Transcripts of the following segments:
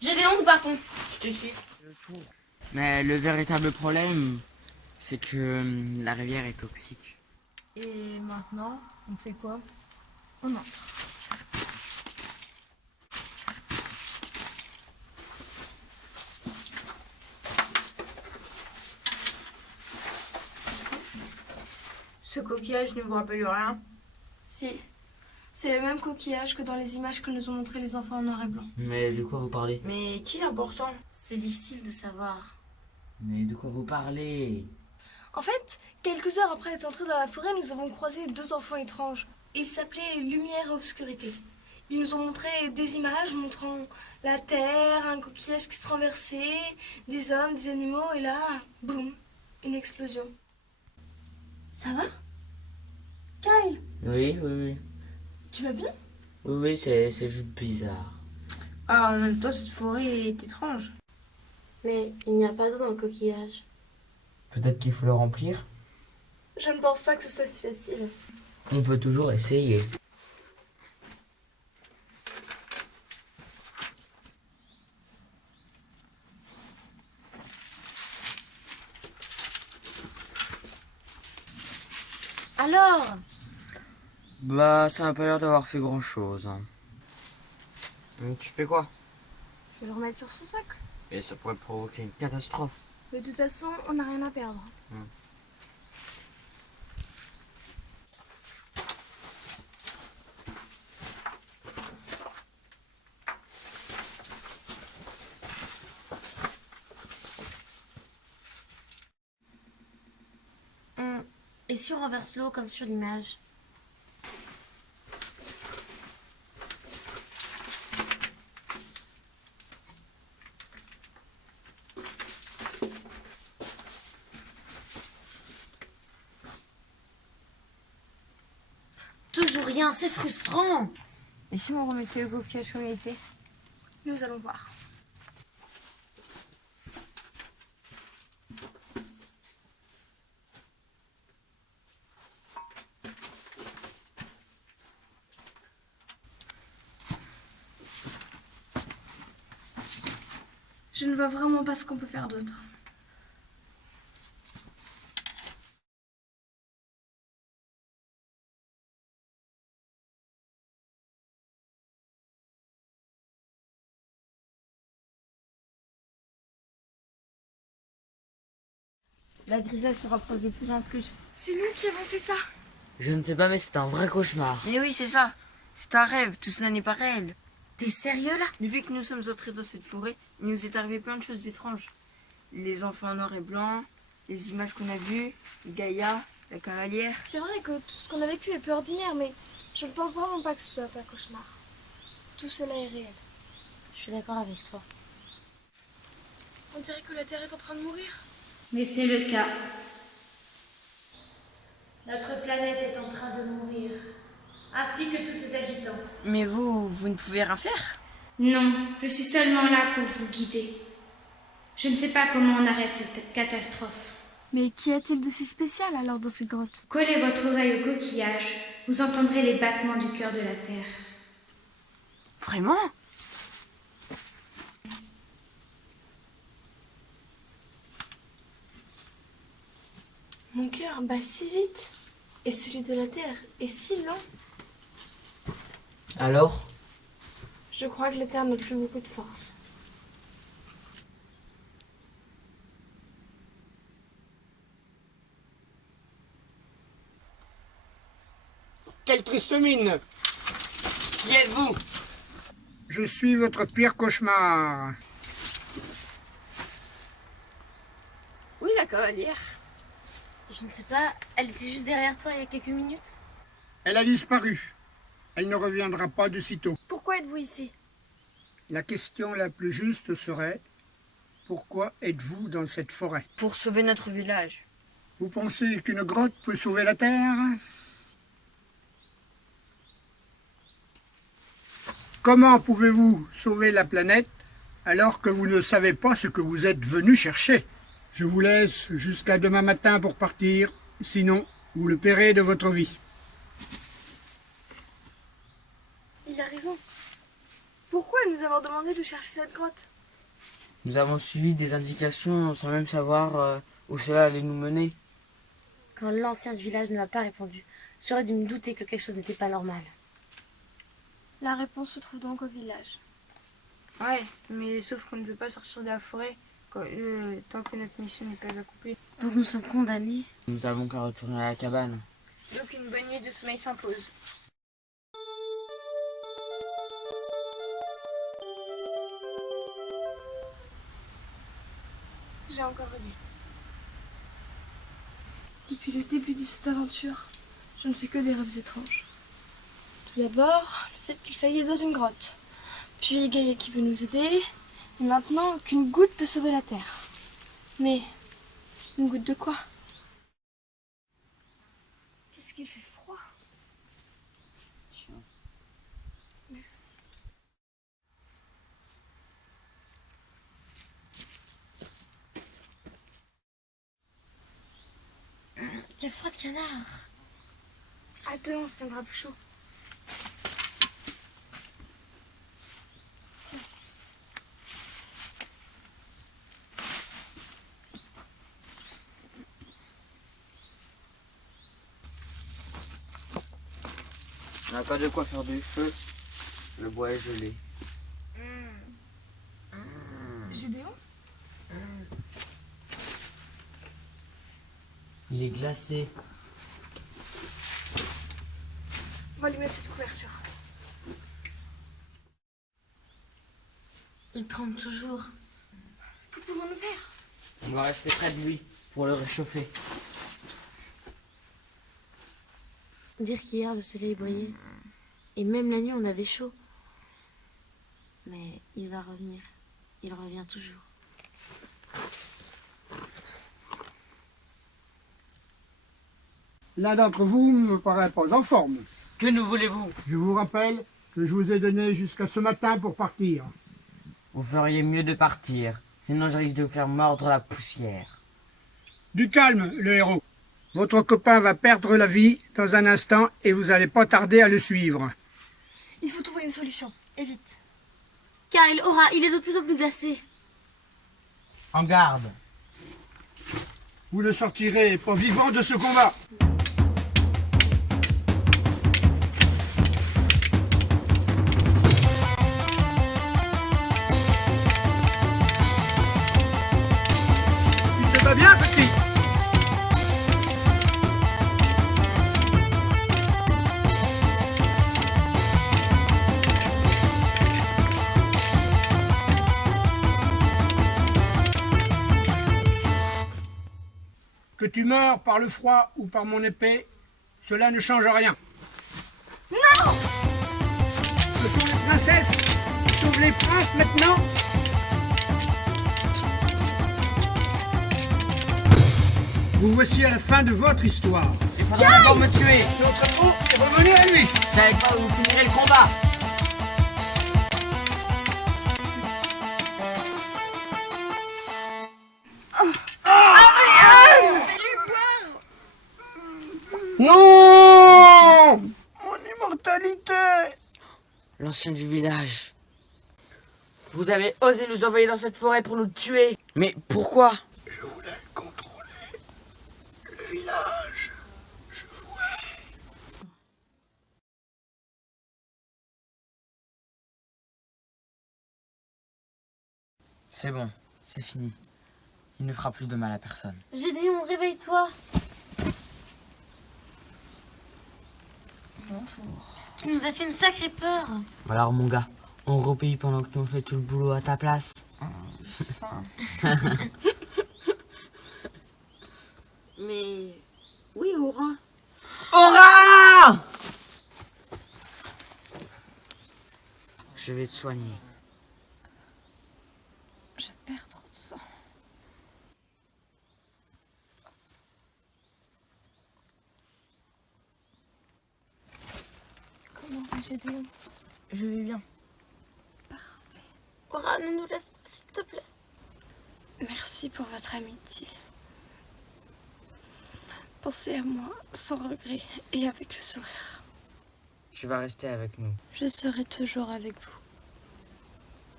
J'ai des ondes, partons. Je te suis. Mais le véritable problème, c'est que la rivière est toxique. Et maintenant, on fait quoi? On entre. Ce coquillage ne vous rappelle rien? Si. C'est le même coquillage que dans les images que nous ont montrées les enfants en noir et blanc. Mais de quoi vous parlez? Mais est-il important? C'est difficile de savoir. Mais de quoi vous parlez? En fait, quelques heures après être entrés dans la forêt, nous avons croisé deux enfants étranges. Ils s'appelaient Lumière et Obscurité. Ils nous ont montré des images montrant la terre, un coquillage qui se renversait, des hommes, des animaux, et là, boum, une explosion. Ça va? Kyle, Oui, oui, oui. tu vas bien? Oui, oui, c'est juste bizarre. Ah, en même temps, cette forêt est étrange. Mais il n'y a pas d'eau dans le coquillage. Peut-être qu'il faut le remplir? Je ne pense pas que ce soit si facile. On peut toujours essayer. Alors, Bah, ça n'a pas l'air d'avoir fait grand-chose. Tu fais quoi? je vais le remettre sur ce sac. Et ça pourrait provoquer une catastrophe. De toute façon, on n'a rien à perdre. Et si on renverse l'eau comme sur l'image? Toujours rien, c'est frustrant. Et si on remettait le coquillage comme il était? Nous allons voir. Je ne vois vraiment pas ce qu'on peut faire d'autre. La grisaille se rapproche de plus en plus. C'est nous qui avons fait ça. Je ne sais pas, mais c'est un vrai cauchemar. Mais oui, c'est ça. C'est un rêve, tout cela n'est pas réel. T'es sérieux là? Depuis que nous sommes entrés dans cette forêt, il nous est arrivé plein de choses étranges. Les enfants en noir et blanc, les images qu'on a vues, Gaïa, la cavalière. C'est vrai que tout ce qu'on a vécu est peu ordinaire, mais je ne pense vraiment pas que ce soit un cauchemar. Tout cela est réel. Je suis d'accord avec toi. On dirait que la Terre est en train de mourir. Mais c'est le cas. Notre planète est en train de mourir, ainsi que tous ses habitants. Mais vous ne pouvez rien faire? Non, je suis seulement là pour vous guider. Je ne sais pas comment on arrête cette catastrophe. Mais qu'y a-t-il de si spécial alors dans cette grotte? Collez votre oreille au coquillage, vous entendrez les battements du cœur de la Terre. Vraiment? Mon cœur bat si vite, et celui de la Terre est si lent. Alors? Je crois que la Terre n'a plus beaucoup de force. Quelle triste mine! Qui êtes-vous? Je suis votre pire cauchemar. Oui, la cavalière. Je ne sais pas, elle était juste derrière toi il y a quelques minutes. Elle a disparu. Elle ne reviendra pas de sitôt. Pourquoi êtes-vous ici? La question la plus juste serait, pourquoi êtes-vous dans cette forêt? Pour sauver notre village. Vous pensez qu'une grotte peut sauver la Terre? Comment pouvez-vous sauver la planète alors que vous ne savez pas ce que vous êtes venu chercher? Je vous laisse jusqu'à demain matin pour partir, sinon vous le paierez de votre vie. Il a raison. Pourquoi nous avoir demandé de chercher cette grotte? Nous avons suivi des indications sans même savoir où cela allait nous mener. Quand l'ancien du village ne m'a pas répondu, j'aurais dû me douter que quelque chose n'était pas normal. La réponse se trouve donc au village. Ouais, mais sauf qu'on ne peut pas sortir de la forêt tant que notre mission n'est pas accomplie. Donc nous sommes condamnés. Nous avons qu'à retourner à la cabane. Donc une bonne nuit de sommeil s'impose. J'ai encore rêvé. Depuis le début de cette aventure, je ne fais que des rêves étranges. Tout d'abord, le fait qu'il faille être dans une grotte. Puis Gaïa qui veut nous aider. Et maintenant qu'une goutte peut sauver la terre. Mais une goutte de quoi? Qu'est-ce qu'il fait froid. Merci. Quel froid de canard. Attends, on se tiendra plus chaud. On n'a pas de quoi faire du feu. Le bois est gelé. Gédéon? Il est glacé. On va lui mettre cette couverture. Il tremble toujours. Que pouvons-nous faire? On va rester près de lui pour le réchauffer. Dire qu'hier le soleil brillait. Et même la nuit on avait chaud. Mais il va revenir. Il revient toujours. L'un d'entre vous ne me paraît pas en forme. Que nous voulez-vous? Je vous rappelle que je vous ai donné jusqu'à ce matin pour partir. Vous feriez mieux de partir. Sinon je risque de vous faire mordre la poussière. Du calme, le héros. Votre copain va perdre la vie dans un instant et vous n'allez pas tarder à le suivre. Il faut trouver une solution. Et vite. Kyle, Aura, il est de plus en plus glacé. En garde. Vous ne sortirez pas vivant de ce combat. Tu te vas bien, petit? Que tu meurs par le froid ou par mon épée, cela ne change rien. Non! Ce sont les princesses qui sauvent les princes maintenant. Vous voici à la fin de votre histoire. Il faudra d'abord me tuer. Notre héros est revenu à lui. C'est avec moi que vous finirez le combat. Non! Mon immortalité! L'ancien du village. Vous avez osé nous envoyer dans cette forêt pour nous tuer. Mais pourquoi? Je voulais contrôler le village. Je voulais. C'est bon, c'est fini. Il ne fera plus de mal à personne. Gédéon, réveille-toi. Tu nous as fait une sacrée peur. Alors mon gars, on replie pendant que nous fait tout le boulot à ta place. Mais oui, Aura. Aura! Je vais te soigner. Je perds trop de sang. Comment va Gédéon? Je vais bien. Aura, ne nous laisse pas, s'il te plaît. Merci pour votre amitié. Pensez à moi sans regret et avec le sourire. Tu vas rester avec nous. Je serai toujours avec vous.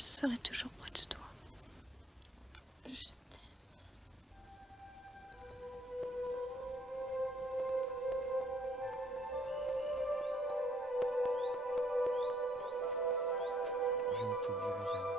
Je serai toujours près de toi. Je ne t'oublierai jamais.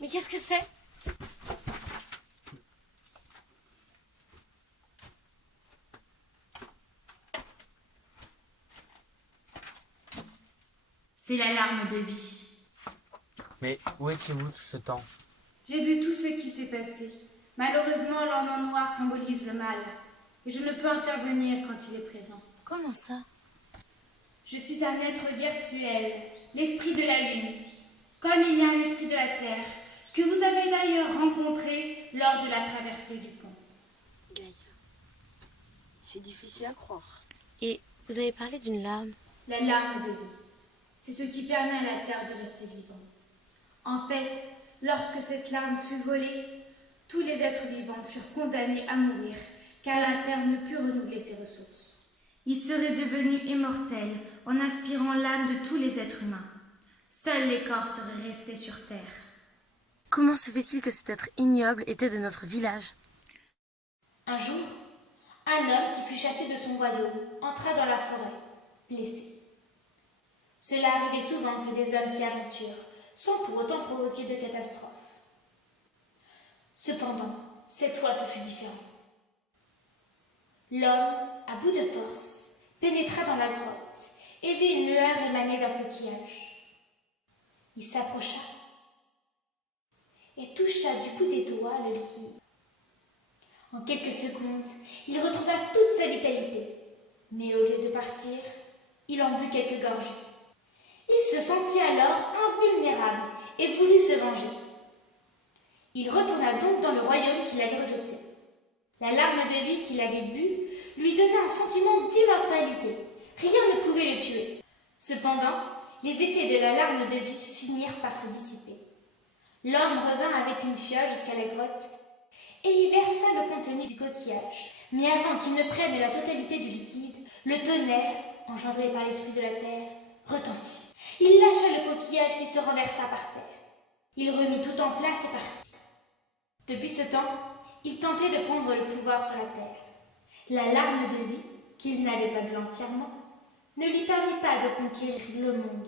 Mais qu'est-ce que c'est? C'est l'alarme de vie. Mais où étiez-vous tout ce temps? J'ai vu tout ce qui s'est passé. Malheureusement, l'homme en noir symbolise le mal. Et je ne peux intervenir quand il est présent. Comment ça? Je suis un être virtuel, l'esprit de la lune. Comme il y a un esprit de la terre, que vous avez d'ailleurs rencontré lors de la traversée du pont. Gaïa. C'est difficile à croire. Et vous avez parlé d'une larme. La larme de vie. C'est ce qui permet à la terre de rester vivante. En fait, lorsque cette larme fut volée, tous les êtres vivants furent condamnés à mourir, car la terre ne put renouveler ses ressources. Ils seraient devenus immortels en inspirant l'âme de tous les êtres humains. Seuls les corps seraient restés sur terre. Comment se fait-il que cet être ignoble était de notre village? Un jour, un homme qui fut chassé de son royaume entra dans la forêt, blessé. Cela arrivait souvent que des hommes s'y aventurent, sans pour autant provoquer de catastrophes. Cependant, cette fois ce fut différent. L'homme, à bout de force, pénétra dans la grotte et vit une lueur émaner d'un coquillage. Il s'approcha et toucha du bout des doigts le liquide. En quelques secondes, il retrouva toute sa vitalité, mais au lieu de partir, il en but quelques gorgées. Il se sentit alors invulnérable et voulut se venger. Il retourna donc dans le royaume qu'il avait rejeté. La larme de vie qu'il avait bue lui donna un sentiment d'immortalité. Rien ne pouvait le tuer. Cependant, les effets de la larme de vie finirent par se dissiper. L'homme revint avec une fiole jusqu'à la grotte et y versa le contenu du coquillage. Mais avant qu'il ne prenne la totalité du liquide, le tonnerre, engendré par l'esprit de la terre, retentit. Il lâcha le coquillage qui se renversa par terre. Il remit tout en place et partit. Depuis ce temps, il tentait de prendre le pouvoir sur la terre. La larme de vie, qu'il n'avait pas bu entièrement, ne lui permit pas de conquérir le monde.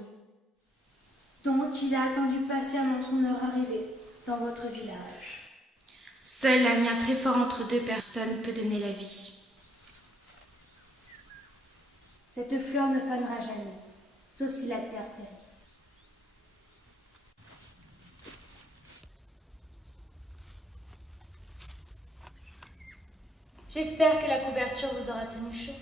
Donc il a attendu patiemment son heure arrivée dans votre village. Seul un lien très fort entre deux personnes peut donner la vie. Cette fleur ne fanera jamais, sauf si la terre périt. J'espère que la couverture vous aura tenu chaud.